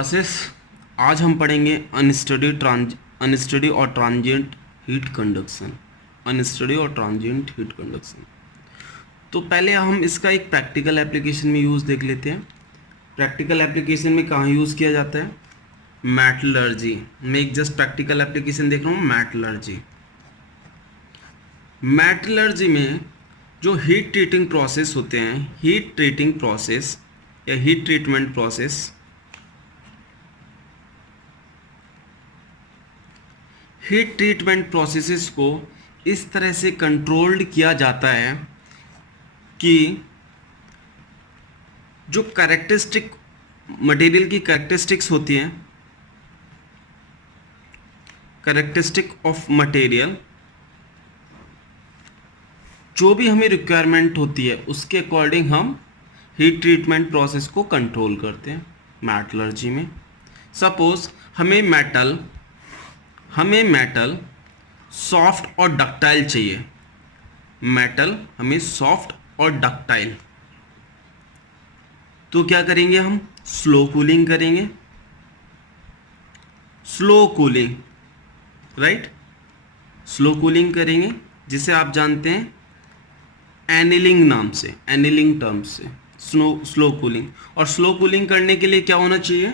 Classes. आज हम पढ़ेंगे अनस्टडी और ट्रांजिएंट हीट कंडक्शन। अनस्टडी और ट्रांजिएंट हीट कंडक्शन। तो पहले हम इसका एक प्रैक्टिकल एप्लीकेशन में यूज़ देख लेते हैं। प्रैक्टिकल एप्लीकेशन में कहाँ यूज़ किया जाता है? मेटलर्जी। मैं एक जस्ट प्रैक्टिकल एप्लीकेशन देख रहा हूँ, मेटलर्जी। मेटलर्जी में जो हीट ट्रीटिंग प्रोसेस होते हैं, हीट ट्रीटिंग प्रोसेस या heat treatment process, heat treatment processes को इस तरह से कंट्रोल्ड किया जाता है कि जो कैरेक्टरिस्टिक मटेरियल की कैरेक्टरिस्टिक्स होती हैं, कैरेक्टरिस्टिक ऑफ मटेरियल, जो भी हमें रिक्वायरमेंट होती है उसके अकॉर्डिंग हम हीट ट्रीटमेंट प्रोसेस को कंट्रोल करते हैं मेटलर्जी में। सपोज हमें मेटल सॉफ्ट और डक्टाइल चाहिए। मेटल हमें सॉफ्ट और डक्टाइल, तो क्या करेंगे हम? स्लो कूलिंग करेंगे। Slow cooling, right, slow cooling करेंगे, जिसे आप जानते हैं एनिलिंग नाम से, एनिलिंग टर्म से स्लो कूलिंग। और स्लो कूलिंग करने के लिए क्या होना चाहिए?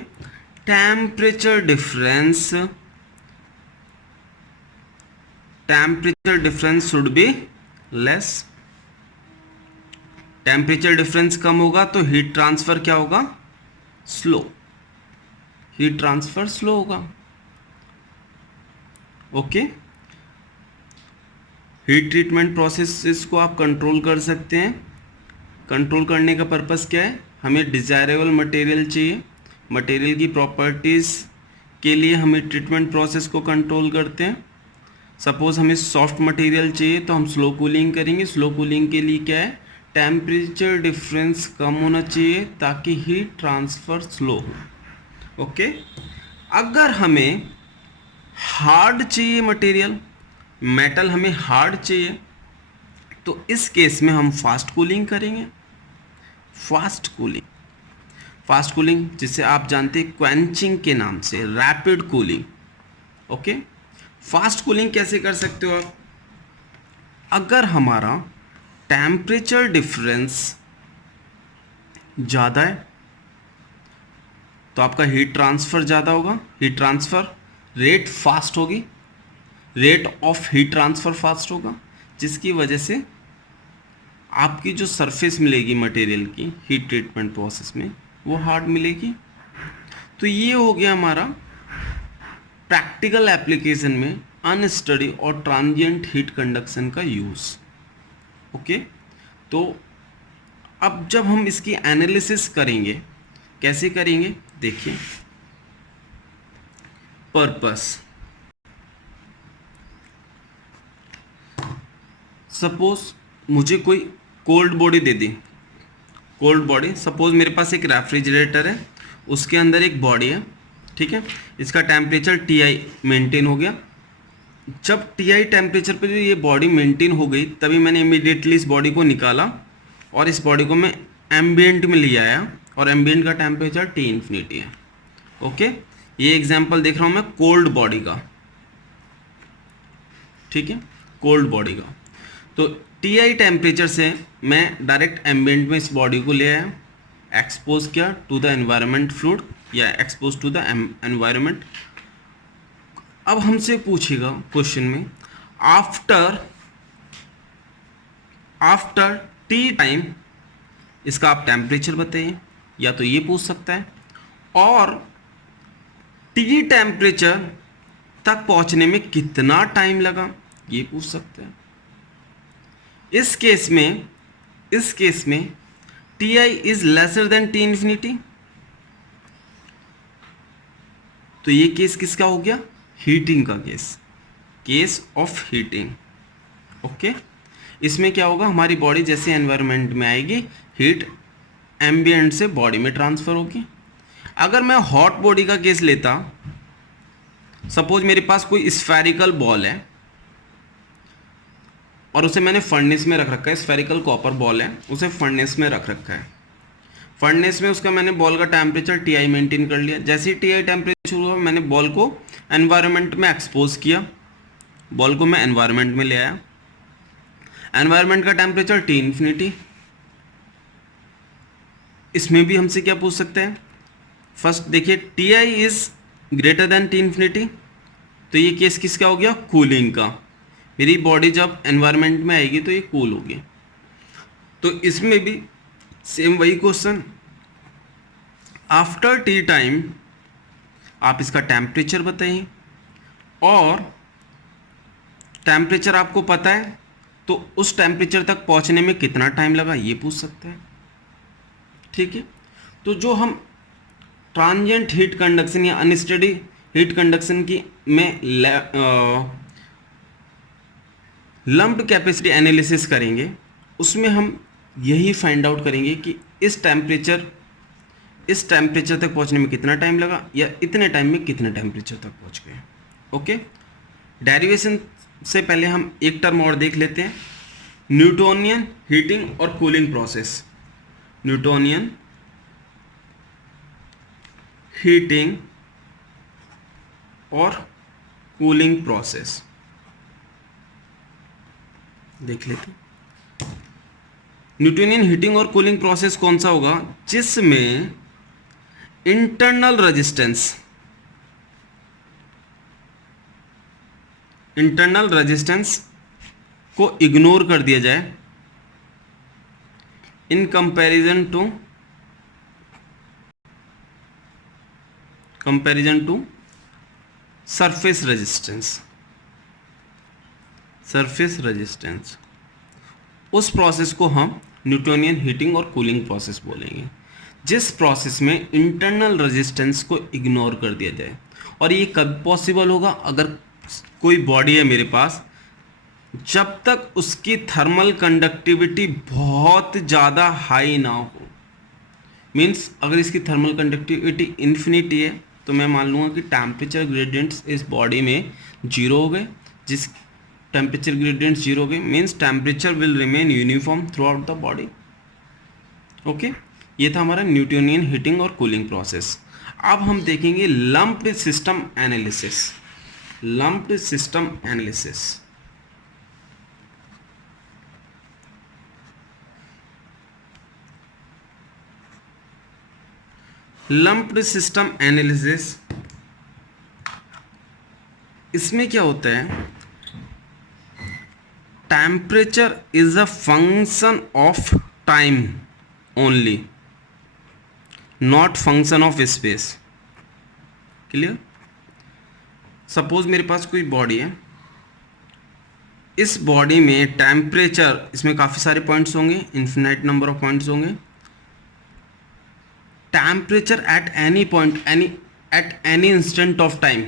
Temperature difference should be less. Temperature difference कम होगा तो हीट ट्रांसफर क्या होगा? स्लो। हीट ट्रांसफर स्लो होगा। ओके। हीट ट्रीटमेंट प्रोसेसेस को आप कंट्रोल कर सकते हैं। कंट्रोल करने का पर्पस क्या है? हमें डिजायरेबल मटेरियल चाहिए। मटेरियल की प्रॉपर्टीज़ के लिए हमें ट्रीटमेंट प्रोसेस को कंट्रोल करते हैं। सपोज हमें सॉफ्ट मटेरियल चाहिए तो हम स्लो कूलिंग करेंगे। स्लो कूलिंग के लिए क्या है? टेम्परेचर डिफरेंस कम होना चाहिए ताकि हीट ट्रांसफ़र स्लो हो। ओके। अगर हमें हार्ड चाहिए मटेरियल, मेटल हमें हार्ड चाहिए, तो इस केस में हम फास्ट कूलिंग करेंगे। फास्ट कूलिंग जिसे आप जानते हैं क्वेंचिंग के नाम से, rapid cooling. Okay. Fast cooling कैसे कर सकते हो आप? अगर हमारा टेम्परेचर डिफरेंस ज़्यादा है तो आपका हीट ट्रांसफ़र ज़्यादा होगा, हीट ट्रांसफ़र रेट फास्ट होगी, rate of heat transfer fast होगा, जिसकी वजह से आपकी जो सरफेस मिलेगी मटेरियल की हीट ट्रीटमेंट प्रोसेस में वो हार्ड मिलेगी। तो ये हो गया हमारा प्रैक्टिकल एप्लीकेशन में अनस्टडी और ट्रांजिएंट हीट कंडक्शन का यूज़। ओके। तो अब जब हम इसकी एनालिसिस करेंगे, कैसे करेंगे देखिए। पर्पस, सपोज मुझे कोई कोल्ड बॉडी दे दी। कोल्ड बॉडी, सपोज मेरे पास एक रेफ्रिजरेटर है, उसके अंदर एक बॉडी है, ठीक है। इसका टेम्परेचर Ti मेंटेन हो गया। जब Ti टेम्परेचर पे ये बॉडी मेंटेन हो गई तभी मैंने इमीडिएटली इस बॉडी को निकाला और इस बॉडी को मैं एम्बिएंट में ले आया और एम्बिएंट का टेम्परेचर T इन्फिनिटी है। ओके। ये एग्जांपल देख रहा हूँ मैं कोल्ड बॉडी का, ठीक है, कोल्ड बॉडी का। तो Ti टेम्परेचर से मैं डायरेक्ट एम्बिएंट में इस बॉडी को ले आया, एक्सपोज किया टू द एनवायरनमेंट फ्लूइड या एक्सपोज टू द एनवायरनमेंट। अब हमसे पूछेगा क्वेश्चन में, आफ्टर टी टाइम इसका आप टेम्परेचर बताइए, या तो ये पूछ सकता है, और टी टेम्परेचर तक पहुंचने में कितना टाइम लगा ये पूछ सकते हैं। इस केस में Ti is lesser than T infinity, तो ये केस किसका हो गया? हीटिंग का केस ऑफ हीटिंग। ओके। इसमें क्या होगा? हमारी बॉडी जैसे एनवायरनमेंट में आएगी, हीट एम्बिएंट से बॉडी में ट्रांसफर होगी। अगर मैं हॉट बॉडी का केस लेता, सपोज मेरे पास कोई स्फेरिकल बॉल है और उसे मैंने फर्नेस में रख रखा है, स्फेरिकल कॉपर बॉल है, उसे फर्नेस में रख रखा है। फर्नेस में उसका मैंने बॉल का टेम्परेचर टी मेंटेन कर लिया। जैसे ही टी टेम्परेचर हुआ मैंने बॉल को एनवायरनमेंट में एक्सपोज किया, बॉल को मैं एनवायरनमेंट में ले आया। एनवायरनमेंट का टेम्परेचर टी इन्फिनिटी। इसमें भी हमसे क्या पूछ सकते हैं, फर्स्ट देखिए T I is greater than T infinity, तो ये केस किसका हो गया, कूलिंग का। मेरी बॉडी जब एनवायरनमेंट में आएगी तो ये कूल होगी। तो इसमें भी सेम वही क्वेश्चन, आफ्टर टी टाइम आप इसका टेम्परेचर बताइए, और टेम्परेचर आपको पता है तो उस टेम्परेचर तक पहुंचने में कितना टाइम लगा ये पूछ सकते हैं। ठीक है, तो जो हम ट्रांजिएंट हीट कंडक्शन या अनस्टेडी हीट कंडक्शन की में लम्प्ड कैपेसिटी एनालिसिस करेंगे, उसमें हम यही फाइंड आउट करेंगे कि इस टेम्परेचर तक पहुंचने में कितना टाइम लगा, या इतने टाइम में कितने टेम्परेचर तक पहुंच गए। ओके, डेरिवेशन से पहले हम एक टर्म और देख लेते हैं, न्यूटोनियन हीटिंग और कूलिंग प्रोसेस। न्यूटोनियन हीटिंग और कूलिंग प्रोसेस देख लेते हैं। न्यूटोनियन हीटिंग और कूलिंग प्रोसेस कौन सा होगा, जिसमें इंटरनल रेजिस्टेंस को इग्नोर कर दिया जाए in comparison to surface resistance. उस प्रोसेस को हम न्यूटोनियन हीटिंग और कूलिंग प्रोसेस बोलेंगे, जिस प्रोसेस में इंटरनल रेजिस्टेंस को इग्नोर कर दिया जाए। और ये कब पॉसिबल होगा, अगर कोई बॉडी है मेरे पास, जब तक उसकी थर्मल कंडक्टिविटी बहुत ज़्यादा हाई ना हो। मीन्स अगर इसकी थर्मल कंडक्टिविटी इन्फिनिटी है तो मैं मान लूँगा कि टेम्परेचर ग्रेडियंट्स इस बॉडी में जीरो हो गए। जिस टेम्परेचर ग्रेडियंट्स जीरो हो गए means temperature will remain uniform through out the body. Okay, ये था हमारा न्यूटोनियन हीटिंग और कूलिंग प्रोसेस। अब हम देखेंगे lumped system analysis. Lumped system analysis, इसमें क्या होता है, temperature is a function of time only, not function of space. Clear? Suppose मेरे पास कोई बॉडी है, इस बॉडी में टेम्परेचर, इसमें काफ़ी सारे पॉइंट्स होंगे, इन्फिनाइट नंबर ऑफ पॉइंट्स होंगे। Temperature at any point, eight any instant of time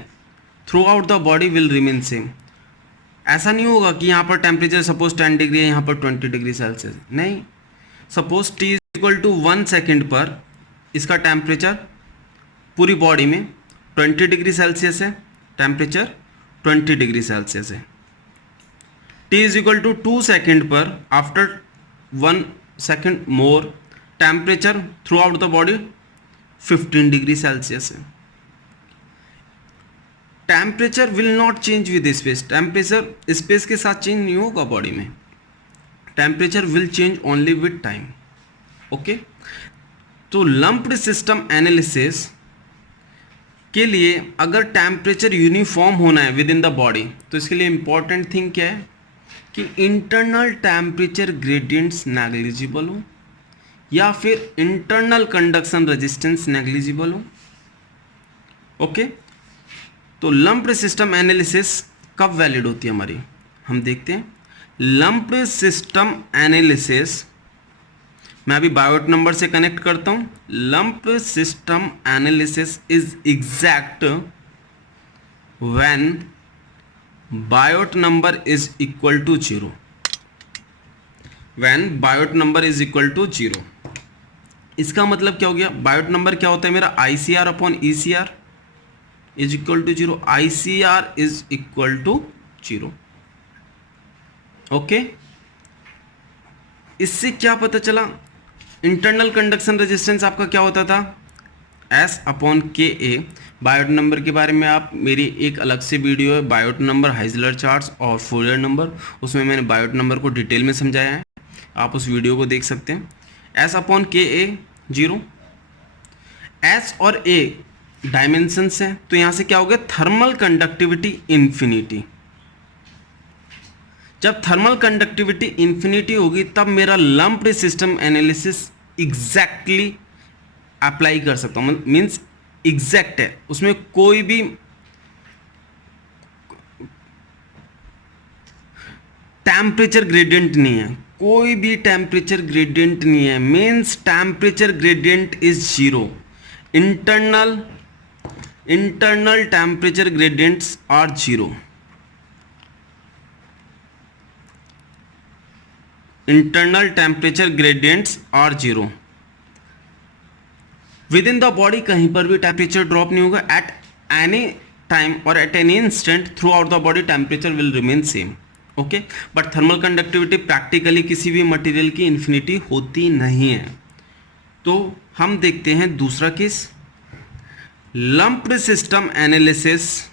through out the body will remain same. ऐसा नहीं होगा कि यहाँ पर टेम्परेचर सपोज 10 डिग्री है, यहाँ पर 20 डिग्री सेल्सियस, नहीं। Suppose t is equal to 1 second पर इसका टेम्परेचर पूरी बॉडी में 20 डिग्री सेल्सियस है, टेम्परेचर 20 डिग्री सेल्सियस है। t is equal to 2 second पर after 1 second more temperature throughout the body 15 degree Celsius है। Temperature will not change with space, temperature space के साथ चेंज नहीं होगा बॉडी में, temperature will change only with time. Okay, तो lumped system analysis के लिए अगर टेम्परेचर यूनिफॉर्म होना है विद इन द बॉडी, तो इसके लिए इंपॉर्टेंट थिंग क्या है कि इंटरनल टेम्परेचर ग्रेडियंट्स नेग्लिजिबल हो, या फिर इंटरनल कंडक्शन रेजिस्टेंस नेग्लिजिबल हो। ओके, तो लम्प्ड सिस्टम एनालिसिस कब वैलिड होती है हमारी, हम देखते हैं। लम्प्ड सिस्टम एनालिसिस मैं अभी बायोट नंबर से कनेक्ट करता हूं। Lumped system analysis is exact when Biot number is equal to 0। When Biot number is equal to 0, इसका मतलब क्या हो गया, बायोट नंबर क्या होता है मेरा, ICR upon ECR is equal to 0। ICR is equal to 0। Okay, इससे क्या पता चला, इंटरनल कंडक्शन रेजिस्टेंस आपका क्या होता था, एस अपॉन के ए। बायोट नंबर के बारे में आप मेरी एक अलग से वीडियो है, बायोट नंबर, हाइजलर चार्ट्स और फूरियर नंबर, उसमें मैंने बायोट नंबर को डिटेल में समझाया है, आप उस वीडियो को देख सकते हैं। एस अपॉन के ए 0, एस और ए डायमेंशंस हैं, तो यहाँ से क्या हो गया, थर्मल कंडक्टिविटी इन्फिनिटी। जब थर्मल कंडक्टिविटी इन्फिनिटी होगी तब मेरा lumped system analysis exactly apply कर सकता हूँ, मीन्स एग्जैक्ट है, उसमें कोई भी टेम्परेचर ग्रेडियंट नहीं है, कोई भी टेम्परेचर ग्रेडियंट नहीं है, means temperature gradient is zero. Internal temperature gradients are zero. Internal temperature gradients are zero. Within the body कहीं पर भी टेम्परेचर ड्रॉप नहीं होगा। एट एनी टाइम और at any instant throughout the body temperature will remain same. Okay, but thermal conductivity practically किसी भी material की infinity होती नहीं है। तो हम देखते हैं दूसरा case, lumped system analysis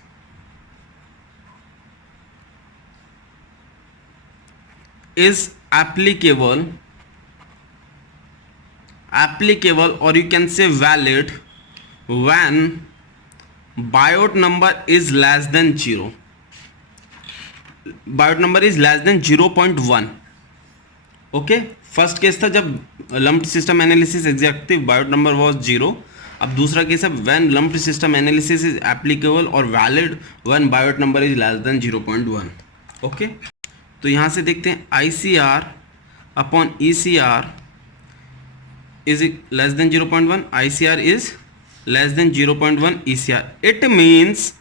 is applicable or you can say valid when Biot number is less than 0. Biot number is less than 0.1. Okay, first case था जब lumped system analysis exactly Biot number was 0। अब दूसरा केस है when lumped system analysis is applicable और valid when Biot number is less than 0.1। Okay, तो यहाँ से देखते हैं ICR upon ECR is less than 0.1, ICR is less than 0.1 ECR। It means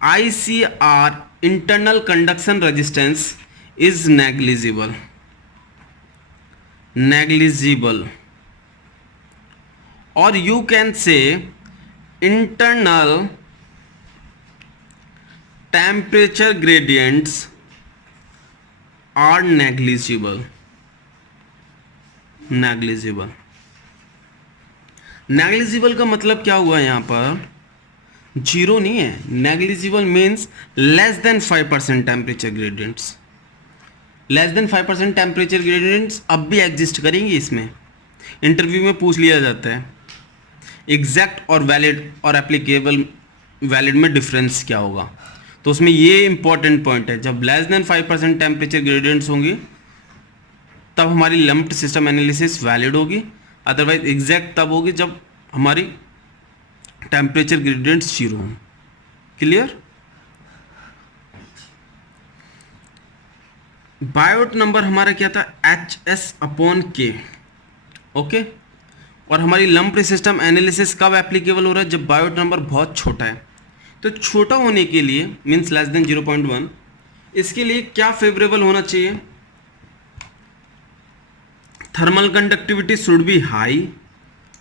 ICR internal conduction resistance is negligible और you can say internal temperature gradients are negligible. Negligible का मतलब क्या हुआ, यहाँ पर जीरो नहीं है, negligible means less than 5% temperature gradients. Less than 5% temperature gradients अब भी एग्जिस्ट करेंगे, इसमें इंटरव्यू में पूछ लिया जाता है एग्जैक्ट और वैलिड और एप्लीकेबल। वैलिड में डिफरेंस क्या होगा, तो उसमें ये इंपॉर्टेंट पॉइंट है, जब लेस देन 5% टेम्परेचर ग्रेडियंट्स होंगी तब हमारी लम्प्ड सिस्टम एनालिसिस वैलिड होगी, अदरवाइज एग्जैक्ट तब होगी जब हमारी टेम्परेचर ग्रेडियंट्स जीरो हों। क्लियर? बायोट नंबर हमारा क्या था, HS/K। ओके, और हमारी लम्प्ड सिस्टम एनालिसिस कब एप्लीकेबल हो रहा है, जब बायोट नंबर बहुत छोटा है। तो छोटा होने के लिए मीन्स लेस देन 0.1, इसके लिए क्या फेवरेबल होना चाहिए, thermal conductivity should be high.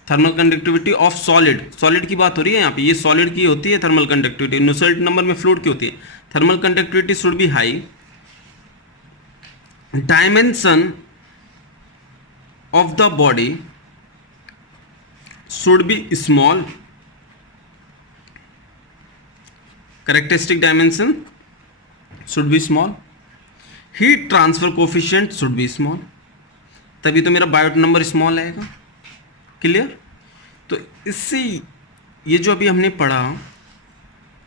Thermal conductivity of solid की बात हो रही है यहाँ पे, ये सॉलिड की होती है थर्मल कंडक्टिविटी, नुसेल्ट नंबर में फ्लूइड की होती है। Thermal conductivity should be high, dimension of the body should be small, characteristic dimension should be small, heat transfer coefficient should be small, तभी तो मेरा बायोट नंबर स्मॉल आएगा। Clear? तो इससे ये जो अभी हमने पढ़ा,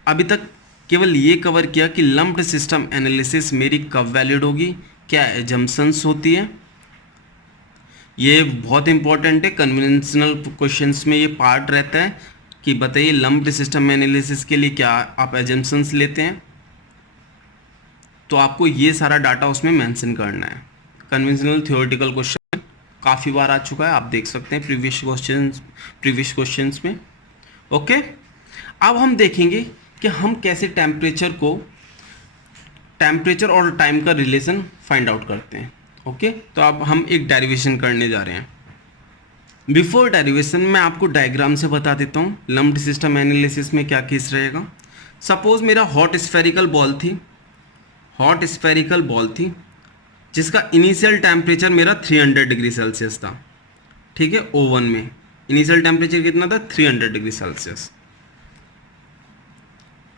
अभी तक केवल ये कवर किया कि लम्प्ड सिस्टम एनालिसिस मेरी कब वैलिड होगी, क्या एजम्पशंस होती है। ये बहुत इंपॉर्टेंट है, कन्वेंशनल क्वेश्चंस में ये पार्ट रहता है कि बताइए लम्प्ड सिस्टम एनालिसिस के लिए क्या आप एजम्पशंस लेते हैं, तो आपको ये सारा डाटा उसमें मेंशन करना है। कन्वेंशनल थ्योरेटिकल क्वेश्चन काफ़ी बार आ चुका है, आप देख सकते हैं प्रीवियस क्वेश्चंस में। ओके, अब हम देखेंगे कि हम कैसे टेम्परेचर और टाइम का रिलेशन फाइंड आउट करते हैं। ओके, तो अब हम एक डेरिवेशन करने जा रहे हैं। बिफोर डेरिवेशन मैं आपको डायग्राम से बता देता हूँ लम्प्ड सिस्टम एनालिसिस में क्या केस रहेगा। सपोज मेरा हॉट स्फेरिकल बॉल थी जिसका इनिशियल टेम्परेचर मेरा 300 डिग्री सेल्सियस था। ठीक है, ओवन में इनिशियल टेम्परेचर कितना था 300 डिग्री सेल्सियस।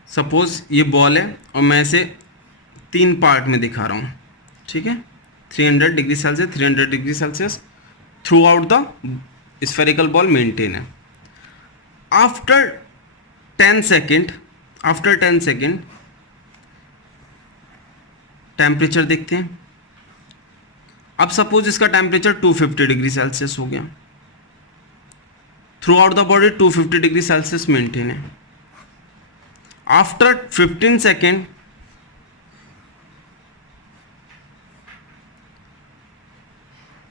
सपोज ये बॉल है और मैं इसे 3 पार्ट में दिखा रहा हूँ, ठीक है, 300 degree Celsius 300 degree Celsius through out the spherical ball maintain है। आफ्टर 10 सेकेंड टेम्परेचर देखते हैं। अब सपोज इसका टेम्परेचर 250 डिग्री सेल्सियस हो गया, through out the body 250 degree Celsius maintain है। आफ्टर 15 सेकेंड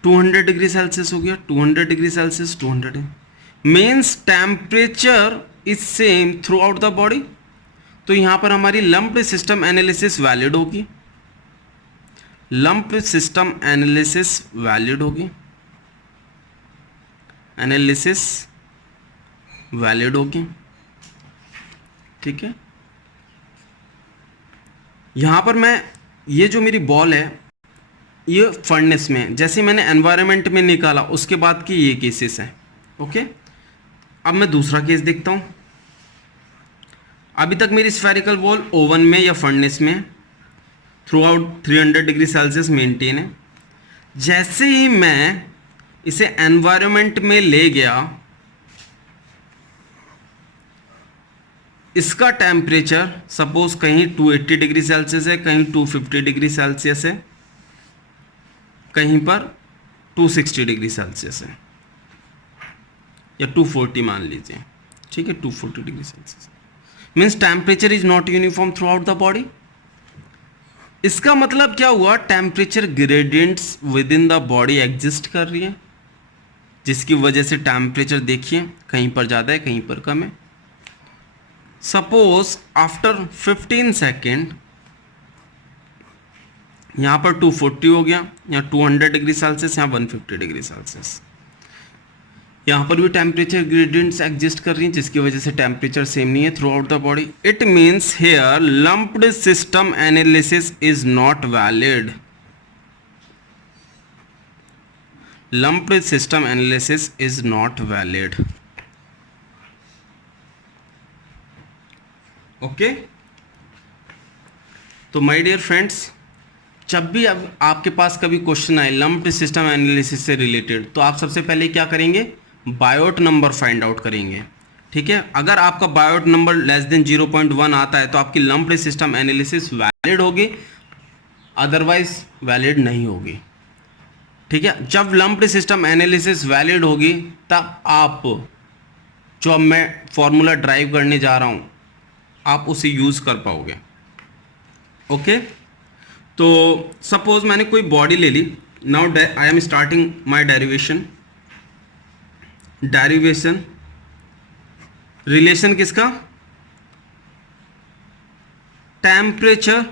(200 डिग्री सेल्सियस हो गया, 200 degree Celsius 200 means temperature is same through out the body. तो यहां पर हमारी लंप्ड सिस्टम एनालिसिस वैलिड होगी, लंप्ड सिस्टम एनालिसिस वैलिड होगी, एनालिसिस वैलिड होगी, ठीक है। यहां पर मैं ये जो मेरी बॉल है ये फर्नेस में, जैसे मैंने एनवायरनमेंट में निकाला उसके बाद की ये केसेस हैं, ओके। अब मैं दूसरा केस देखता हूं। अभी तक मेरी स्फेरिकल बॉल ओवन में या फर्नेस में through out 300 degree Celsius maintain है। जैसे ही मैं इसे एनवायरनमेंट में ले गया, इसका टेम्परेचर सपोज कहीं 280 डिग्री सेल्सियस है, कहीं 250 डिग्री सेल्सियस है, कहीं पर 260 डिग्री सेल्सियस है या 240 मान लीजिए, ठीक है, 240 degree Celsius means temperature is not uniform through out the body. इसका मतलब क्या हुआ, temperature gradients with in the body exist कर रही है, जिसकी वजह से टेम्परेचर देखिए कहीं पर ज़्यादा है कहीं पर कम है। सपोज आफ्टर 15 सेकेंड यहाँ पर 240 हो गया, यहाँ 200 डिग्री सेल्सियस, यहाँ 150 डिग्री सेल्सियस। यहाँ पर भी टेम्परेचर ग्रेडियंट्स एग्जिस्ट कर रही हैं, जिसकी वजह से टेम्परेचर सेम नहीं है throughout the body. It means here lumped system analysis is not valid, lumped system analysis is not valid, okay. तो माय डियर फ्रेंड्स, जब भी अब आपके पास कभी क्वेश्चन आए लंप्ड सिस्टम एनालिसिस से रिलेटेड, तो आप सबसे पहले क्या करेंगे, बायोट नंबर फाइंड आउट करेंगे, ठीक है। अगर आपका बायोट नंबर लेस देन 0.1 आता है तो आपकी लंप्ड सिस्टम एनालिसिस वैलिड होगी, अदरवाइज वैलिड नहीं होगी, ठीक है। जब लंप्ड सिस्टम एनालिसिस वैलिड होगी तब आप जो अब मैं फॉर्मूला ड्राइव करने जा रहा हूं आप उसे यूज कर पाओगे, ओके। तो सपोज मैंने कोई बॉडी ले ली, now I am starting my derivation relation किसका, टेम्परेचर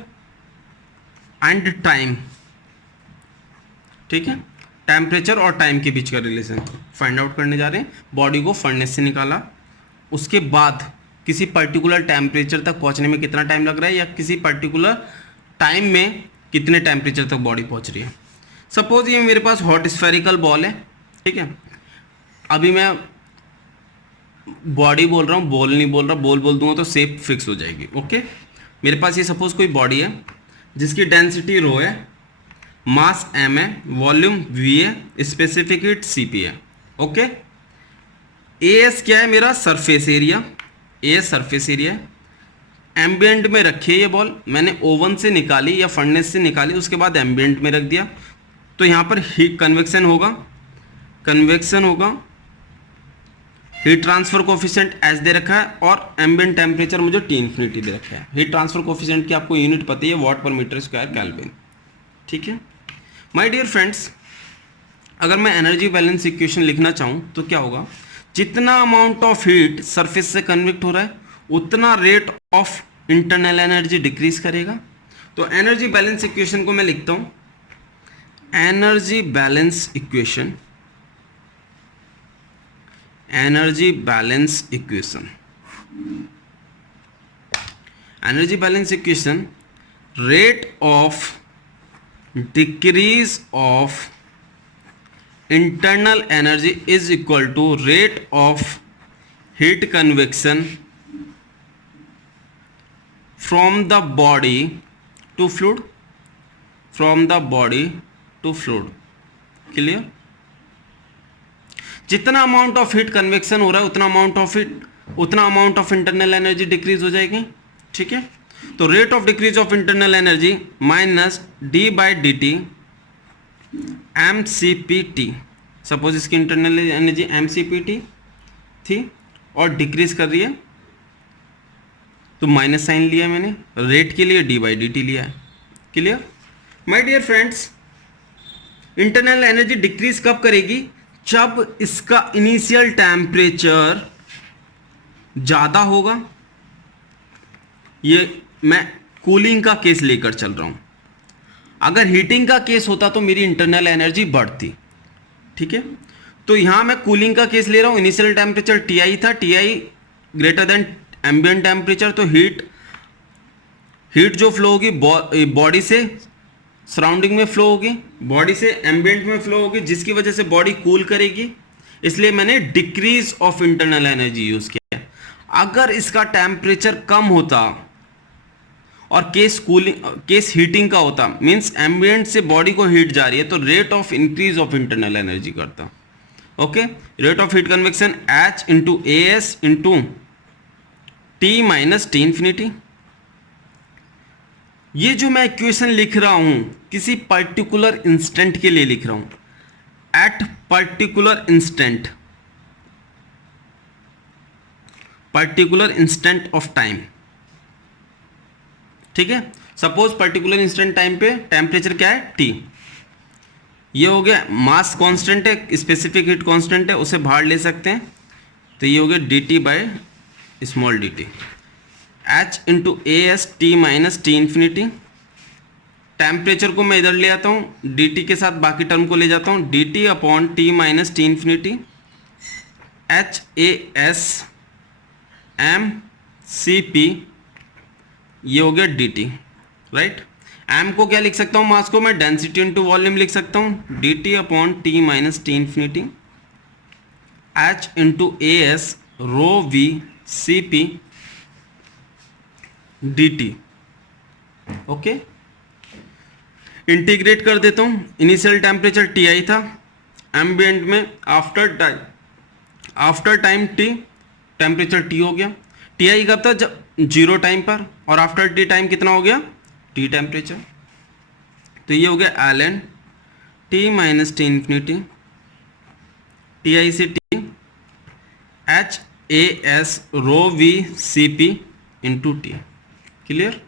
एंड टाइम, ठीक है। टेम्परेचर और टाइम के बीच का रिलेशन फाइंड आउट करने जा रहे हैं। बॉडी को फर्नेस से निकाला, उसके बाद किसी पर्टिकुलर टेम्परेचर तक पहुंचने में कितना टाइम लग रहा है या किसी पर्टिकुलर टाइम में कितने टेम्परेचर तक बॉडी पहुंच रही है। सपोज ये मेरे पास हॉट स्फेरिकल बॉल है, ठीक है। अभी मैं बॉडी बोल रहा हूँ, बॉल नहीं बोल रहा, बॉल बोल दूंगा तो शेप फिक्स हो जाएगी, ओके। मेरे पास ये सपोज कोई बॉडी है जिसकी डेंसिटी रो है, मास m है, वॉल्यूम v है, स्पेसिफिक हीट Cp है, ओके। as क्या है, मेरा surface area, as surface area है। एम्बियंट में रखी ये बॉल, मैंने ओवन से निकाली या फर्नेस से निकाली, उसके बाद एम्बियंट में रख दिया, तो यहाँ पर हीट कन्वेक्शन होगा, हीट ट्रांसफर कोफिशिएंट एच दे रखा है और एम्बियंट टेम्परेचर मुझे T इन्फिनिटी दे रखा है। हीट ट्रांसफर कोफिशिएंट की आपको यूनिट पता है, वाट पर मीटर स्क्वायर केल्विन, ठीक है। माय डियर फ्रेंड्स, अगर मैं एनर्जी बैलेंस इक्वेशन लिखना चाहूँ तो क्या होगा, जितना अमाउंट ऑफ हीट सरफेस से कन्वेक्ट हो रहा है उतना rate of internal energy decrease करेगा। तो एनर्जी बैलेंस इक्वेशन को मैं लिखता हूं, energy balance equation rate of decrease of internal energy is equal to rate of heat convection from the body to fluid, from the body to fluid. Clear? जितना amount of heat convection हो रहा है उतना amount of internal energy decrease हो जाएगी। ठीक है, तो rate of decrease of internal energy minus d by d t m C P t. Suppose इसकी internal energy m C P t थी और डिक्रीज कर रही है, तो माइनस साइन लिया मैंने, रेट के लिए डी बाई डी टी लिया है। Clear my dear friends? Internal energy decrease कब करेगी? जब इसका इनिशियल टेम्परेचर ज़्यादा होगा। ये मैं कूलिंग का केस लेकर चल रहा हूँ। अगर हीटिंग का केस होता तो मेरी इंटरनल एनर्जी बढ़ती। ठीक है, तो यहाँ मैं कूलिंग का केस ले रहा हूँ। इनिशियल टेम्परेचर टी था, T greater than ambient temperature, तो हीट जो फ्लो होगी बॉडी से सराउंडिंग में फ्लो होगी, बॉडी से एम्बिएंट में फ्लो होगी, जिसकी वजह से बॉडी कूल करेगी। इसलिए मैंने decrease of internal energy use किया। अगर इसका टेम्परेचर कम होता और केस हीटिंग का होता, मींस एम्बिएंट से बॉडी को हीट जा रही है, तो rate of increase of internal energy करता। Okay, rate of heat convection H into A s into t minus T infinity. ये जो मैं इक्वेशन लिख रहा हूं किसी पर्टिकुलर इंस्टेंट के लिए लिख रहा हूं, at particular instant of time. ठीक है, सपोज पर्टिकुलर इंस्टेंट टाइम पे टेम्परेचर क्या है? T। ये हो गया मास कांस्टेंट है, स्पेसिफिक हीट कांस्टेंट है, उसे बाहर ले सकते हैं, तो ये हो गया dt by small dt। H into A S T minus T infinity. Temperature को मैं इधर ले आता हूँ, dt के साथ बाकी टर्म को ले जाता हूँ, dt upon T minus T infinity H A S M C P, ये हो गया dt। राइट, एम को क्या लिख सकता हूँ? मास को मैं डेंसिटी इंटू वॉल्यूम लिख सकता हूँ, dt upon T minus T infinity H into A S rho we C P dt। Okay, integrate कर देता हूं। इनिशियल टेम्परेचर Ti था, एम्बिएंट में after time T temperature T हो गया। Ti कब था? जब जीरो टाइम पर, और आफ्टर T टाइम कितना हो गया? T temperature. तो ये हो गया ln T minus T infinity Ti से T H A S rho we C P into T. Clear?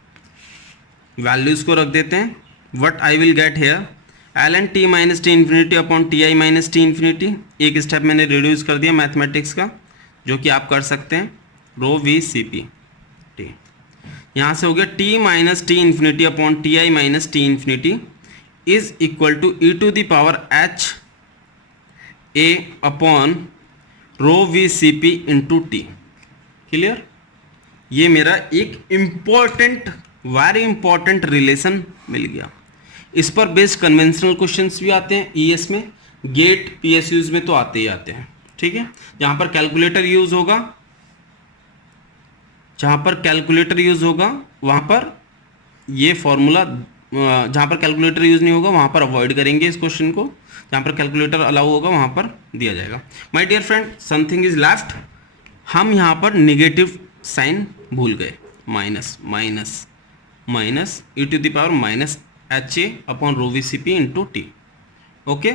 Values को रख देते हैं। What I will get here, ln T minus T infinity upon Ti minus T infinity. एक step मैंने reduce कर दिया mathematics का, जो कि आप कर सकते हैं, rho we C P T. यहाँ से हो गया T minus T infinity upon Ti minus T infinity is equal to e to the power H A upon rho we C P into T. Clear? ये मेरा एक important, very important relation मिल गया। इस पर बेस्ड कन्वेंशनल क्वेश्चंस भी आते हैं ईएस में, गेट पीएसयूज में तो आते ही आते हैं। ठीक है, जहां पर कैलकुलेटर यूज होगा, वहां पर ये फॉर्मूला, जहां पर कैलकुलेटर यूज नहीं होगा वहां पर अवॉइड करेंगे इस क्वेश्चन को, जहां पर कैलकुलेटर अलाउ होगा वहां पर दिया जाएगा। My dear friend, something is left. हम यहां पर नेगेटिव साइन भूल गए, minus e to the power minus H A upon rho we C P into T. Okay,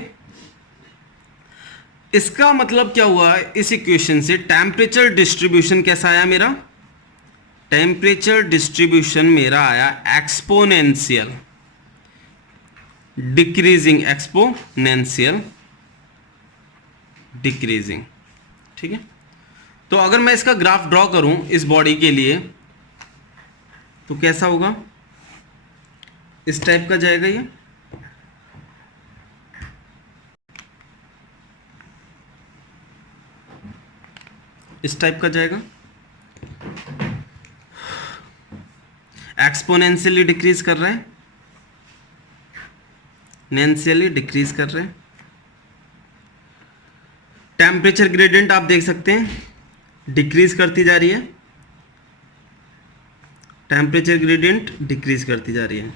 इसका मतलब क्या हुआ? इस इक्वेशन से टेम्परेचर डिस्ट्रीब्यूशन कैसा आया मेरा? टेम्परेचर डिस्ट्रीब्यूशन मेरा आया एक्सपोनेंशियल डिक्रीजिंग, ठीक है। तो अगर मैं इसका ग्राफ ड्रॉ करूं इस बॉडी के लिए, तो कैसा होगा? इस टाइप का जाएगा ये, इस टाइप का जाएगा, एक्सपोनेंशियली डिक्रीज कर रहा है, नेंशियली डिक्रीज कर रहे हैं। टेम्परेचर ग्रेडियंट आप देख सकते हैं डिक्रीज करती जा रही है, टेम्परेचर ग्रेडियंट डिक्रीज करती जा रही है।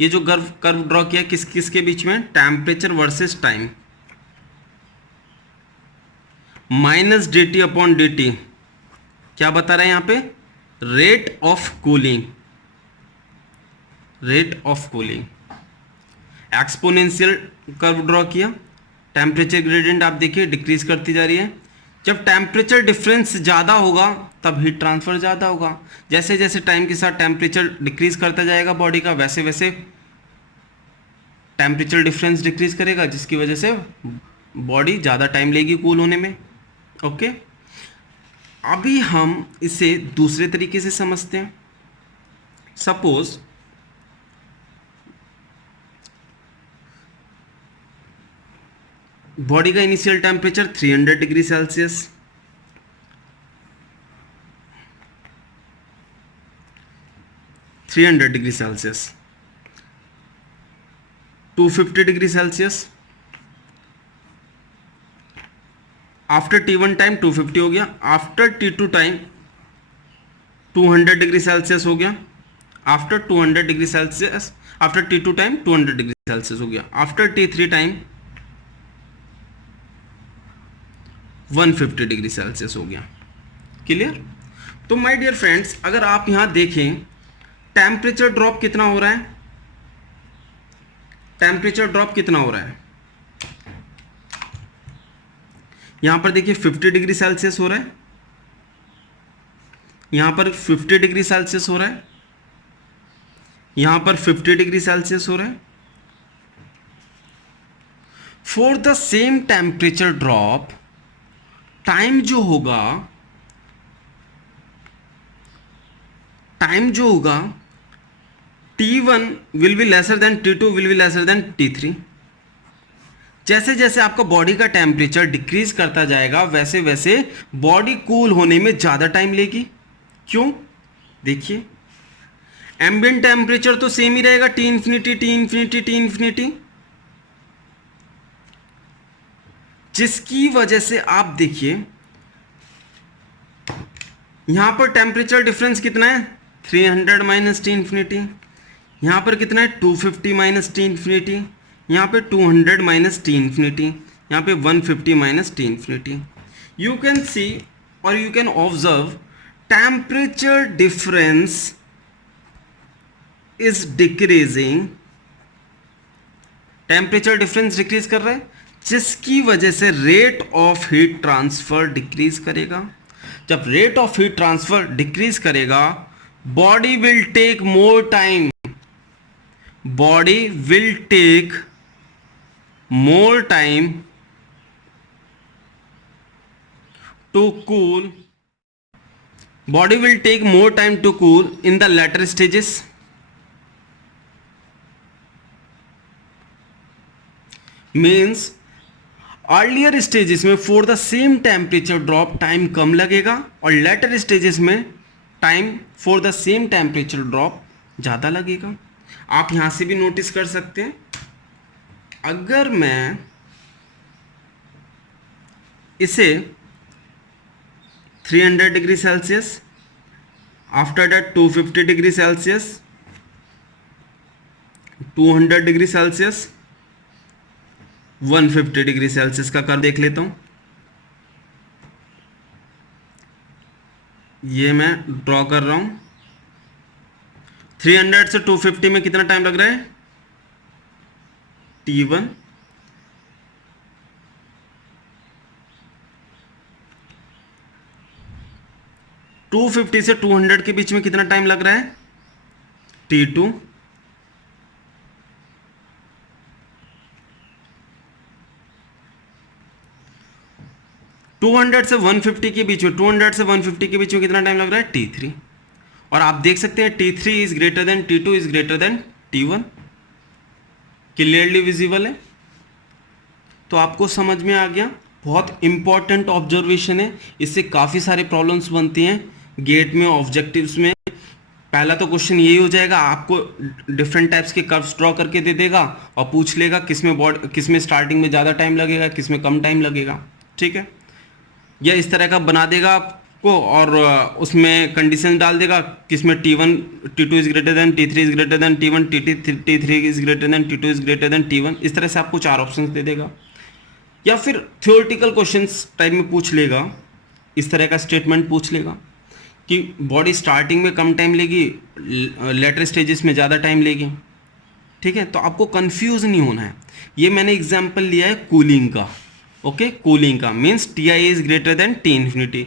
ये जो कर्व ड्रॉ किया किस किस के बीच में, temperature versus time, minus dt upon dt क्या बता रहा है यहाँ पे, rate of cooling, rate of cooling. Exponential curve draw किया, टेम्परेचर ग्रेडियंट आप देखिए डिक्रीज करती जा रही है। जब टेम्परेचर डिफरेंस ज़्यादा होगा तब हीट ट्रांसफर ज़्यादा होगा। जैसे जैसे टाइम के साथ टेम्परेचर डिक्रीज करता जाएगा बॉडी का, वैसे वैसे टेम्परेचर डिफरेंस डिक्रीज करेगा, जिसकी वजह से बॉडी ज़्यादा टाइम लेगी कूल होने में। ओके, अभी हम इसे दूसरे तरीके से समझते हैं। सपोज बॉडी का initial temperature 300 degree Celsius, 300 degree Celsius, 250 degree Celsius, after T1 time 250 हो गया, after T2 time 200 degree Celsius हो गया, after 200 degree Celsius, after T2 time 200 degree Celsius हो गया, after T3 time 150 degree Celsius हो गया। Clear? तो माय डियर फ्रेंड्स, अगर आप यहां देखें टेम्परेचर ड्रॉप कितना हो रहा है, टेम्परेचर ड्रॉप कितना हो रहा है, यहां पर देखिए 50 डिग्री सेल्सियस हो रहा है, यहां पर 50 डिग्री सेल्सियस हो रहा है, यहां पर 50 डिग्री सेल्सियस हो रहा है। For the same temperature drop time जो होगा, टाइम जो होगा T1 will be lesser than T2 will be lesser than T3। जैसे जैसे आपका बॉडी का टेम्परेचर डिक्रीज करता जाएगा वैसे वैसे बॉडी कूल होने में ज़्यादा टाइम लेगी। क्यों? देखिए एम्बिएंट टेम्परेचर तो सेम ही रहेगा, T infinity T infinity T infinity, जिसकी वजह से आप देखिए यहां पर टेम्परेचर डिफरेंस कितना है, 300 माइनस T इन्फिनिटी, यहां पर कितना है 250 माइनस T इन्फिनिटी, यहां पे 200 माइनस T इन्फिनिटी, यहां पे 150 minus T infinity. You can see और you can observe temperature difference is decreasing, temperature difference decrease कर रहा है, जिसकी वजह से rate of heat transfer decrease करेगा। जब rate of heat transfer decrease करेगा body will take more time, body will take more time to cool, body will take more time to cool in the later stages. Means earlier stages में for the same temperature drop time कम लगेगा और later stages में time for the same temperature drop ज़्यादा लगेगा। आप यहाँ से भी नोटिस कर सकते हैं, अगर मैं इसे 300 degree Celsius, after that 250 degree Celsius, 200 degree Celsius, 150 degree Celsius का कर्व देख लेता हूं। ये मैं ड्रॉ कर रहा हूं। 300 से 250 में कितना टाइम लग रहा है, T1, टू 50 से 200 के बीच में कितना टाइम लग रहा है, T2, 200 से 150 के बीच में, 200 से 150 के बीच में कितना टाइम लग रहा है, T3। और आप देख सकते हैं T3 is greater than T2 is greater than T1, clearly visible है। तो आपको समझ में आ गया, बहुत इंपॉर्टेंट ऑब्जर्वेशन है, इससे काफ़ी सारे प्रॉब्लम्स बनती हैं गेट में, ऑब्जेक्टिव्स में। पहला तो क्वेश्चन यही हो जाएगा, आपको डिफरेंट टाइप्स के कर्व्स ड्रॉ करके दे देगा और पूछ लेगा किसमें स्टार्टिंग में ज़्यादा टाइम लगेगा, किसमें कम टाइम लगेगा। ठीक है, या इस तरह का बना देगा आपको और उसमें कंडीशन डाल देगा किसमें T1 T2 is greater than T3 is greater than T1 T3 is greater than T2 is greater than T1, इस तरह से आपको 4 ऑप्शंस दे देगा। या फिर थ्योरेटिकल क्वेश्चंस टाइप में पूछ लेगा, इस तरह का स्टेटमेंट पूछ लेगा कि बॉडी स्टार्टिंग में कम टाइम लेगी, लेटर स्टेजेस में ज़्यादा टाइम लेगी। ठीक है, तो आपको कंफ्यूज नहीं होना है। ये मैंने एग्जांपल लिया है कूलिंग का। ओके, कूलिंग का means Ti is greater than T infinity.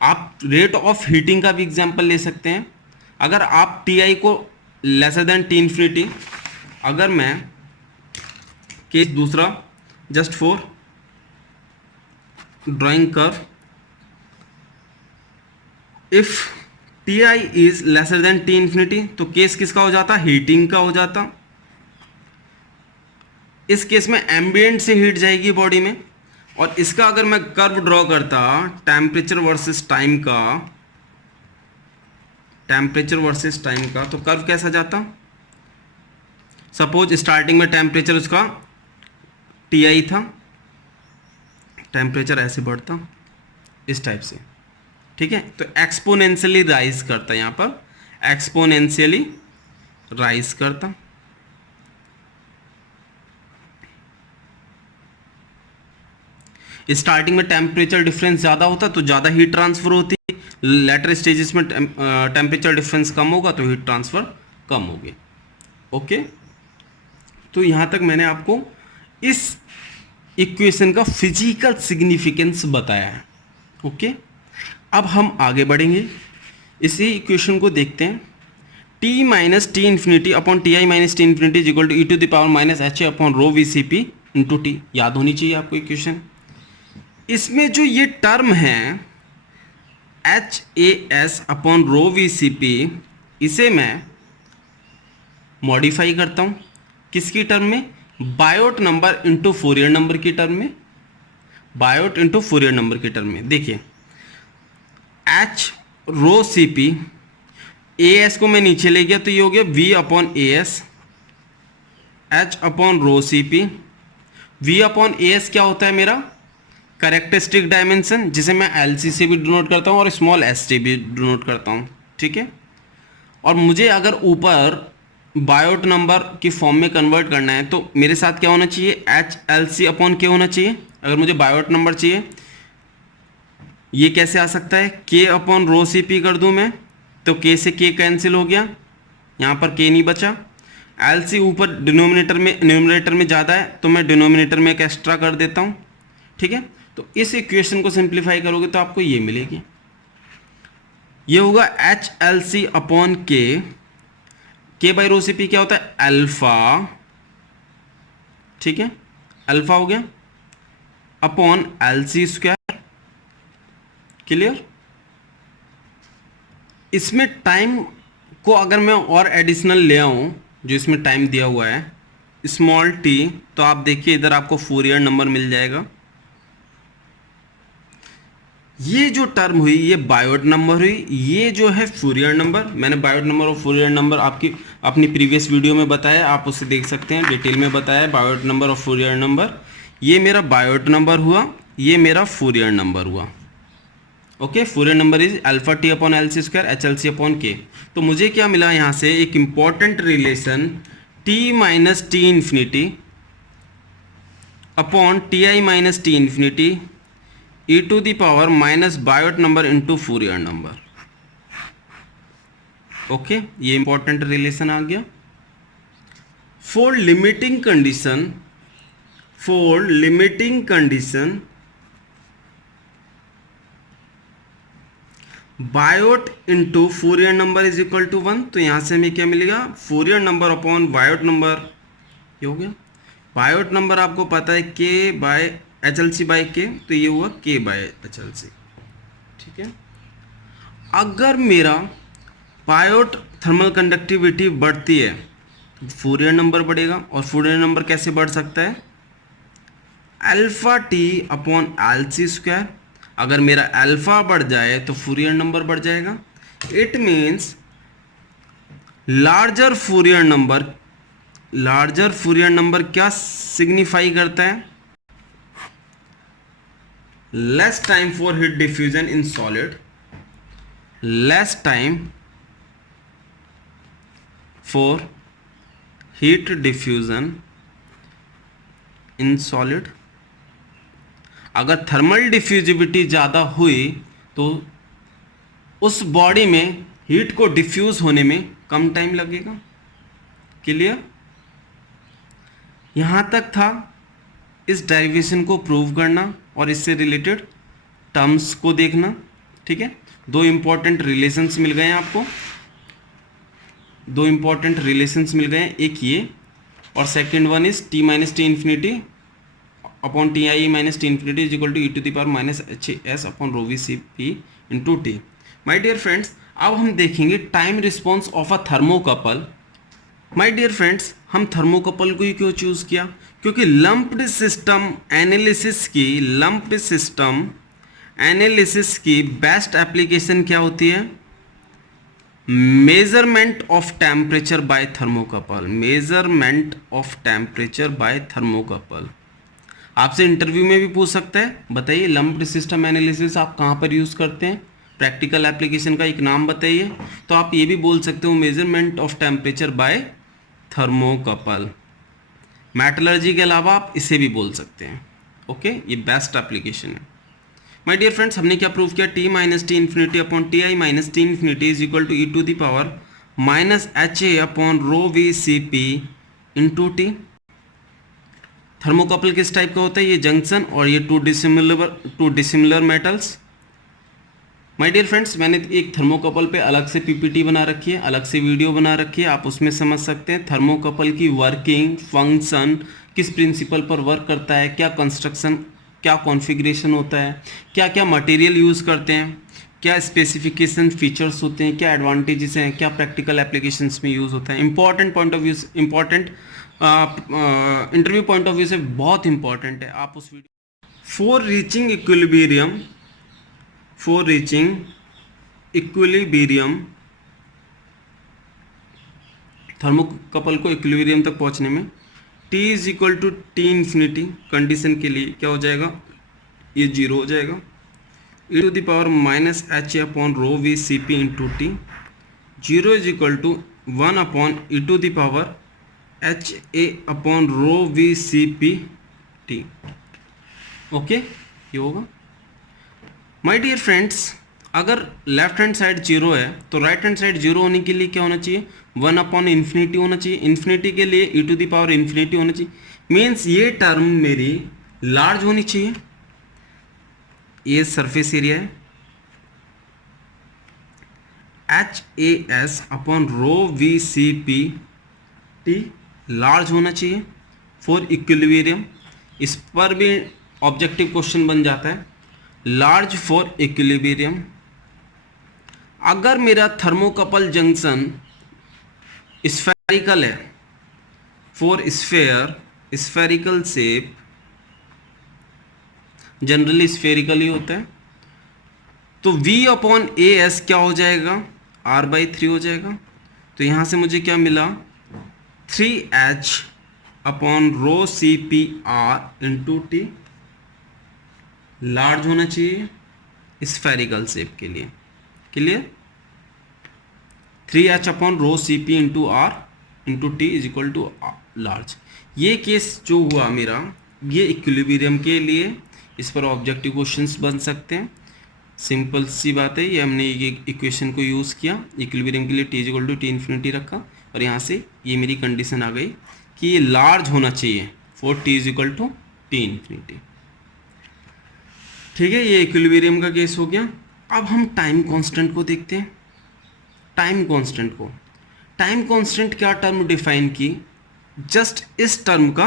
आप रेट ऑफ हीटिंग का भी एग्जांपल ले सकते हैं। अगर आप Ti को लेसर देन T इन्फिनिटी, अगर मैं केस दूसरा just for drawing curve, if Ti is lesser than T infinity, तो केस किसका हो जाता, हीटिंग का हो जाता। इस केस में एम्बिएंट से हीट जाएगी बॉडी में, और इसका अगर मैं कर्व ड्रॉ करता टेम्परेचर वर्सेस टाइम का, टेम्परेचर वर्सेस टाइम का, तो कर्व कैसा जाता। सपोज स्टार्टिंग में टेम्परेचर उसका Ti था, टेम्परेचर ऐसे बढ़ता इस टाइप से। ठीक है, तो एक्सपोनेंशियली राइज करता, यहाँ पर एक्सपोनेंशियली राइज करता। स्टार्टिंग में टेम्परेचर डिफरेंस ज़्यादा होता तो ज़्यादा हीट ट्रांसफर होती, लेटर स्टेजेस में टेम्परेचर डिफरेंस कम होगा तो हीट ट्रांसफर कम होगी। ओके, तो यहाँ तक मैंने आपको इस इक्वेशन का फिजिकल सिग्निफिकेंस बताया है। ओके, अब हम आगे बढ़ेंगे, इसी इक्वेशन को देखते हैं। T minus T infinity upon Ti minus T infinity is equal to e to the power minus H A upon rho we C P into T. याद होनी चाहिए आपको इक्वेशन। इसमें जो ये टर्म है H A S upon rho we C P, इसे मैं मॉडिफाई करता हूँ किसकी टर्म में, Biot number into Fourier number की टर्म में, बायोट इंटू फूरियर नंबर की टर्म में। देखिए H rho C P, A S को मैं नीचे ले गया तो ये हो गया V upon A S, H upon rho C P. V upon A S क्या होता है मेरा, कैरेक्टरिस्टिक डायमेंशन, जिसे मैं एलसी से भी डिनोट करता हूँ और स्मॉल एस से भी डिनोट करता हूँ। ठीक है, और मुझे अगर ऊपर बायोट नंबर की फॉर्म में कन्वर्ट करना है तो मेरे साथ क्या होना चाहिए, एच एल सी अपॉन के होना चाहिए। अगर मुझे बायोट नंबर चाहिए, ये कैसे आ सकता है, के अपॉन रो सी पी कर दूँ मैं, तो के से के कैंसिल हो गया, यहाँ पर के नहीं बचा। एल सी ऊपर डिनोमिनेटर में, न्यूमरेटर में ज़्यादा है तो मैं डिनोमिनेटर में एक एक्स्ट्रा कर देता हूँ। ठीक है, तो इस इक्वेशन को सिंप्लीफाई करोगे तो आपको ये मिलेगी, ये होगा H L C upon K by rho C P क्या होता है, अल्फा। ठीक है, अल्फा हो गया upon L C square. Clear. इसमें टाइम को अगर मैं और एडिशनल ले आऊं, जो इसमें टाइम दिया हुआ है स्मॉल टी, तो आप देखिए इधर आपको फूरियर नंबर मिल जाएगा। ये जो टर्म हुई ये बायोट नंबर हुई, ये जो है फूरियर नंबर। मैंने बायोट नंबर और फूरियर नंबर आपकी अपनी प्रीवियस वीडियो में बताया, आप उसे देख सकते हैं, डिटेल में बताया बायोट नंबर और फूरियर नंबर। ये मेरा बायोट नंबर हुआ, ये मेरा फूरियर नंबर हुआ। Okay, Fourier number is alpha T upon L C square H L C upon K. तो मुझे क्या मिला यहाँ से, एक important relation T minus T infinity upon T I minus T infinity e to the power minus Biot number into Fourier number. Okay, ये important relation आ गया। For limiting condition Biot into Fourier number is equal to 1, तो यहां से हमें क्या मिलेगा, Fourier number upon Biot number, ये हो गया। बायोट नंबर आपको पता है के by H L C by K, तो ये हुआ के बाय एच एल सी। ठीक है, अगर मेरा बायोट थर्मल कंडक्टिविटी बढ़ती है तो फूरियर नंबर बढ़ेगा, और फूरियर नंबर कैसे बढ़ सकता है, alpha T upon L C square. अगर मेरा अल्फा बढ़ जाए तो फूरियर नंबर बढ़ जाएगा। It means larger Fourier number क्या सिग्निफाई करता है, less time for heat diffusion in solid, less time for heat diffusion in solid. अगर थर्मल डिफ्यूजिविटी ज़्यादा हुई तो उस बॉडी में हीट को डिफ्यूज होने में कम टाइम लगेगा। क्लियर? यहाँ तक था इस डेरिवेशन को प्रूव करना और इससे रिलेटेड टर्म्स को देखना। ठीक है, दो इंपॉर्टेंट रिलेशंस मिल गए हैं आपको, दो इंपॉर्टेंट रिलेशंस मिल गए हैं, एक ये और second one is T minus T infinity upon T I minus T infinity is equal to e to the power minus H S upon rho we C P into T. My dear friends, अब हम देखेंगे time response of a thermocouple. My dear friends, हम thermocouple को ही क्यों choose किया? क्योंकि lumped system analysis की बेस्ट एप्लीकेशन क्या होती है? Measurement of temperature by thermocouple. Measurement of temperature by thermocouple आपसे इंटरव्यू में भी पूछ सकता है, बताइए लंप्ड सिस्टम एनालिसिस आप कहाँ पर यूज़ करते हैं, प्रैक्टिकल एप्लीकेशन का एक नाम बताइए। तो आप ये भी बोल सकते हो measurement of temperature by thermocouple. Metallurgy के अलावा आप इसे भी बोल सकते हैं। ओके, ये बेस्ट एप्लीकेशन है। माय डियर फ्रेंड्स, हमने क्या प्रूव किया? T minus T infinity upon T I minus T infinity is equal to e to the power minus H A upon rho we C P into T. Thermocouple किस type का होता है? ये junction और ये two dissimilar metals. My dear friends, मैंने एक thermocouple पे अलग से पीपीटी बना रखी है, अलग से वीडियो बना रखी है, आप उसमें समझ सकते हैं थर्मोकपल की वर्किंग, फंक्शन, किस प्रिंसिपल पर वर्क करता है, क्या कंस्ट्रक्शन, क्या कॉन्फ़िगरेशन होता है, क्या क्या मटेरियल यूज़ करते हैं, क्या स्पेसिफिकेशन फीचर्स होते हैं, क्या एडवांटेजेस हैं, क्या प्रैक्टिकल एप्लीकेशंस में यूज़ होता है। Important point of view, important interview point of view से बहुत इंपॉर्टेंट है। आप उस video for reaching equilibrium thermocouple को इक्विलिब्रियम तक पहुंचने में T is equal to T infinity condition के लिए क्या हो जाएगा? ये जीरो हो जाएगा। E to the power minus H A upon rho we C P into t, zero is equal to 1 upon e to the power H A upon rho we C P T. Okay, ये होगा। My dear friends, अगर left hand side zero है तो right hand side zero होने के लिए क्या होना चाहिए? 1 अपॉन इन्फिनिटी होना चाहिए। इन्फिनिटी के लिए ई टू द पावर इन्फिनिटी होना चाहिए। मीन्स ये टर्म मेरी लार्ज होनी चाहिए। ये सरफेस एरिया है, H A S upon rho we C P T large होना चाहिए फॉर इक्विलिब्रियम। इस पर भी ऑब्जेक्टिव क्वेश्चन बन जाता है, लार्ज फॉर इक्विलिब्रियम। अगर मेरा थर्मोकपल जंक्शन स्फेरिकल है, for spherical shape, generally spherical ही होता है, तो V अपॉन ए एस क्या हो जाएगा? R/3 हो जाएगा। तो यहाँ से मुझे क्या मिला? 3H upon rho C P R into T. Large होना चाहिए स्फेरिकल शेप के लिए। Clear? 3H upon rho C P into R into T is equal to large. ये केस जो हुआ मेरा, ये इक्विलिब्रियम के लिए, इस पर ऑब्जेक्टिव क्वेश्चंस बन सकते हैं। सिंपल सी बात है, ये हमने ये इक्वेशन को यूज़ किया, इक्विलिब्रियम के लिए T is equal to T infinity रखा और यहाँ से ये मेरी कंडीशन आ गई कि ये लार्ज होना चाहिए for T is equal to T infinity. ठीक है, ये इक्विलिब्रियम का केस हो गया। अब हम टाइम कांस्टेंट को देखते हैं। टाइम कांस्टेंट क्या टर्म डिफाइन की? जस्ट इस टर्म का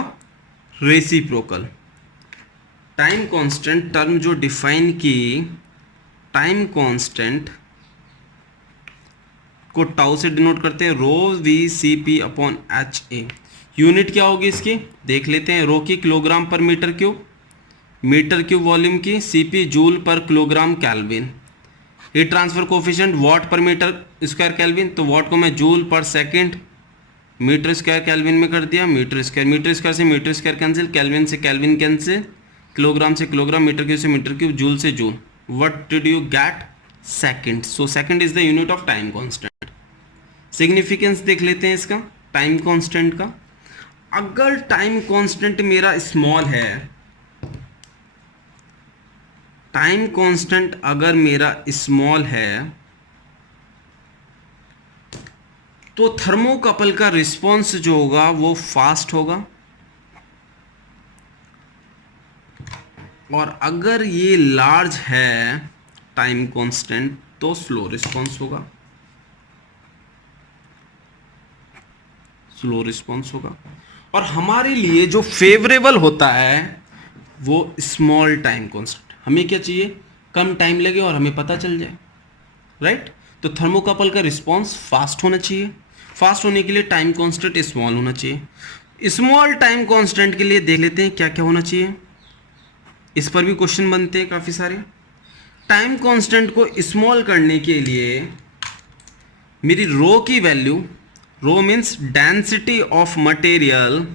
रेसिप्रोकल। टाइम कांस्टेंट टर्म जो डिफाइन की, टाइम कांस्टेंट को टाउ से डिनोट करते हैं, rho we C p upon h a. Unit क्या होगी इसकी देख लेते हैं। रो की किलोग्राम पर मीटर क्यूब वॉल्यूम की, सी पी जूल पर kilogram kelvin. Heat transfer coefficient watt पर मीटर स्क्वायर केल्विन, तो वाट को मैं जूल पर सेकंड मीटर स्क्वायर केल्विन में कर दिया। मीटर स्क्वायर से मीटर स्क्वायर कैंसिल, केल्विन से केल्विन कैंसिल, किलोग्राम से किलोग्राम, मीटर क्यूब से मीटर क्यूब, जूल से joule. What did you get? Second. So second is the unit of time constant. Significance देख लेते हैं इसका, टाइम कांस्टेंट का. अगर टाइम कांस्टेंट मेरा स्मॉल है, टाइम कांस्टेंट अगर मेरा स्मॉल है, तो थर्मोकपल का रिस्पॉन्स जो होगा वो फास्ट होगा, और अगर ये लार्ज है टाइम कांस्टेंट तो स्लो रिस्पॉन्स होगा, स्लो रिस्पॉन्स होगा. और हमारे लिए जो फेवरेबल होता है वो स्मॉल टाइम कांस्टेंट. हमें क्या चाहिए? कम टाइम लगे और हमें पता चल जाए, राइट? तो थर्मोकपल का रिस्पॉन्स फास्ट होना चाहिए. फास्ट होने के लिए टाइम कांस्टेंट स्मॉल होना चाहिए. स्मॉल टाइम कांस्टेंट के लिए देख लेते हैं क्या क्या होना चाहिए. इस पर भी क्वेश्चन बनते हैं काफ़ी सारे. टाइम कांस्टेंट को स्मॉल करने के लिए मेरी रो की value, rho means density of material,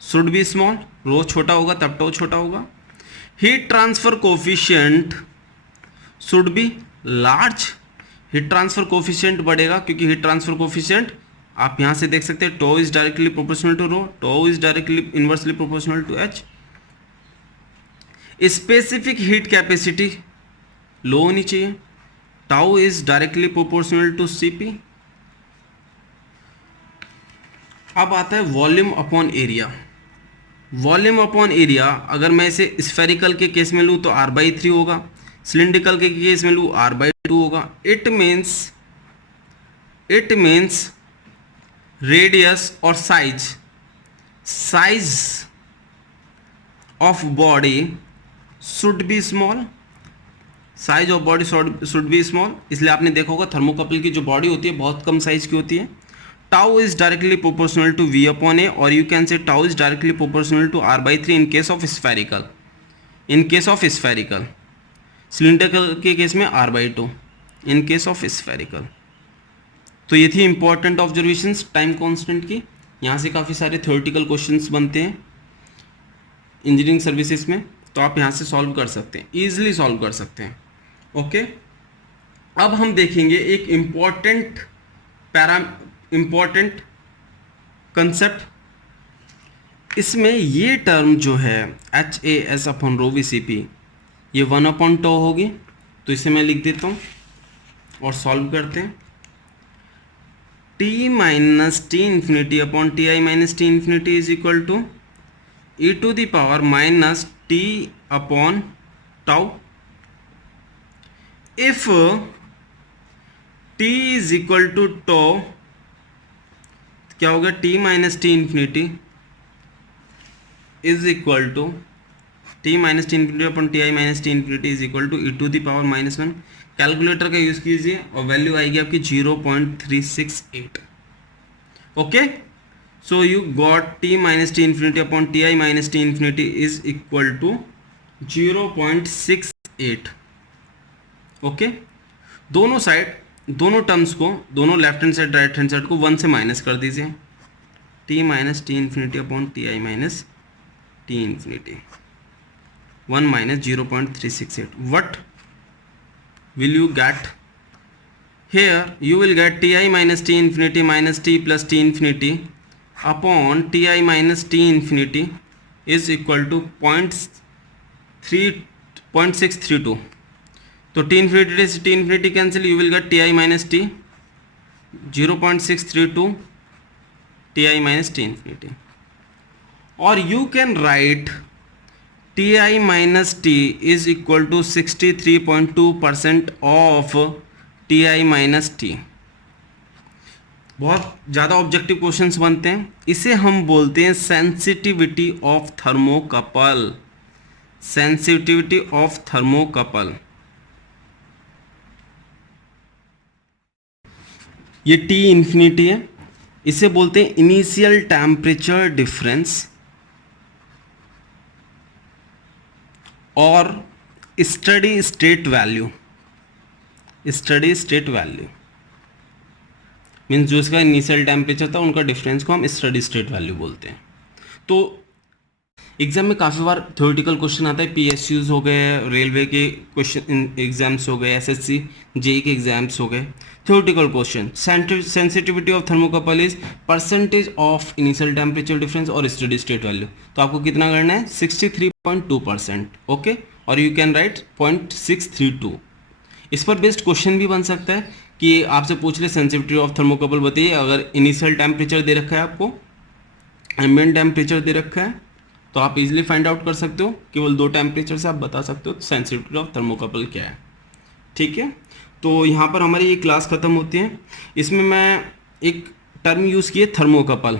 should be small. Rho छोटा होगा तब टो छोटा होगा. Heat transfer coefficient should be large. Heat transfer coefficient बढ़ेगा क्योंकि हीट ट्रांसफर कोफिशिएंट आप यहाँ से देख सकते हैं, tau is directly proportional to rho, tau is directly inversely proportional to h. Specific heat capacity low होनी चाहिए, tau is directly proportional to c p. अब आता है volume upon area. Volume upon area अगर मैं इसे स्फेरिकल के केस में लूँ तो r/3 होगा, सिलिंड्रिकल के केस में लूँ r/2 होगा. इट मीन्स रेडियस और size of body should be small. Size of body should be small. इसलिए आपने देखा होगा थर्मोकपल की जो बॉडी होती है बहुत कम साइज की होती है. Tau is directly proportional to v upon a, और you can say tau is directly proportional to r/3 in case of spherical. Cylindrical के केस में r/2 in case of spherical. तो ये थी इंपॉर्टेंट ऑब्जर्वेशंस टाइम कांस्टेंट की. यहाँ से काफ़ी सारे थ्योरेटिकल क्वेश्चंस बनते हैं इंजीनियरिंग सर्विसेज में, तो आप यहाँ से सॉल्व कर सकते हैं, ईजिली सॉल्व कर सकते हैं. ओके, अब हम देखेंगे एक इम्पॉर्टेंट कंसेप्ट. इसमें ये टर्म जो है HAS अपॉन रो VCP, ये 1/τ होगी. तो इसे मैं लिख देता हूँ और सॉल्व करते हैं. T minus T infinity upon TI minus T infinity is equal to e to the power minus t upon tau. If t is equal to tau, क्या होगा? t minus T infinity is equal to t minus T infinity upon TI minus T infinity is equal to e to the power -1. Calculator का use कीजिए और value आएगी आपकी 0.368. Okay, so you got t minus T infinity upon TI minus T infinity is equal to 0.68. Okay, दोनों side, दोनों terms को, दोनों left hand side right hand side को 1 से माइनस कर दीजिए. t minus T infinity upon TI minus T infinity 1 minus 0.368. What will you get? Here you will get TI minus T infinity minus T plus T infinity upon TI minus T infinity is equal to 0.632. तो T infinity से T infinity cancel, you will get TI minus T 0.632 TI minus T infinity. और you can write TI minus T is equal to 63.2% of TI minus T. बहुत ज़्यादा objective questions बनते हैं. इसे हम बोलते हैं sensitivity of thermocouple. Sensitivity of thermocouple. ये T इन्फिनिटी है, इसे बोलते हैं इनिशियल टेम्परेचर डिफरेंस और steady state value. Steady state value means जो इसका इनिशियल टेम्परेचर था उनका डिफरेंस को हम स्टडी स्टेट वैल्यू बोलते हैं. तो एग्जाम में काफ़ी बार थ्योरेटिकल क्वेश्चन आता है, पीएसयूज हो गए, रेलवे के क्वेश्चन एग्जाम्स हो गए, एसएससी जेई के एग्जाम्स हो गए। Theoretical question, sensitivity of thermocouple is percentage of initial temperature difference और स्टेडी स्टेट वैल्यू। तो आपको कितना करना है 63.2%। ओके, और यू कैन राइट 0.632। इस पर बेस्ड क्वेश्चन भी बन सकता है कि आपसे पूछ ले सेंसिटिविटी ऑफ थर्मोकपल बताइए, अगर इनिशियल टेम्परेचर दे रखा है आपको, एम्बिएंट टेम्परेचर दे रखा है, तो आप इजीली फाइंड आउट कर सकते हो, केवल 2 टेम्परेचर से आप बता सकते हो सेंसिटिविटी ऑफ थर्मोकपल क्या है। ठीक है, तो यहाँ पर हमारी ये क्लास ख़त्म होती है। इसमें मैं एक टर्म यूज़ किए थर्मोकपल।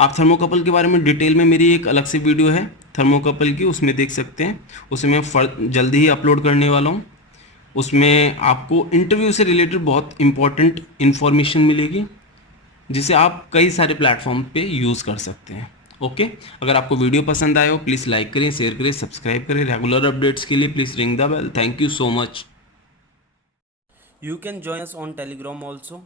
आप थर्मोकपल के बारे में डिटेल में मेरी एक अलग से वीडियो है थर्मोकपल की, उसमें देख सकते हैं। उसे मैं जल्दी ही अपलोड करने वाला हूँ। उसमें आपको इंटरव्यू से रिलेटेड बहुत इंपॉर्टेंट इन्फॉर्मेशन मिलेगी, जिसे आप कई सारे प्लेटफॉर्म पे यूज़ कर सकते हैं। ओके, अगर आपको वीडियो पसंद आए हो प्लीज़ लाइक करें, शेयर करें, सब्सक्राइब करें। रेगुलर अपडेट्स के लिए please ring the bell. Thank you so much. You can join us on Telegram also.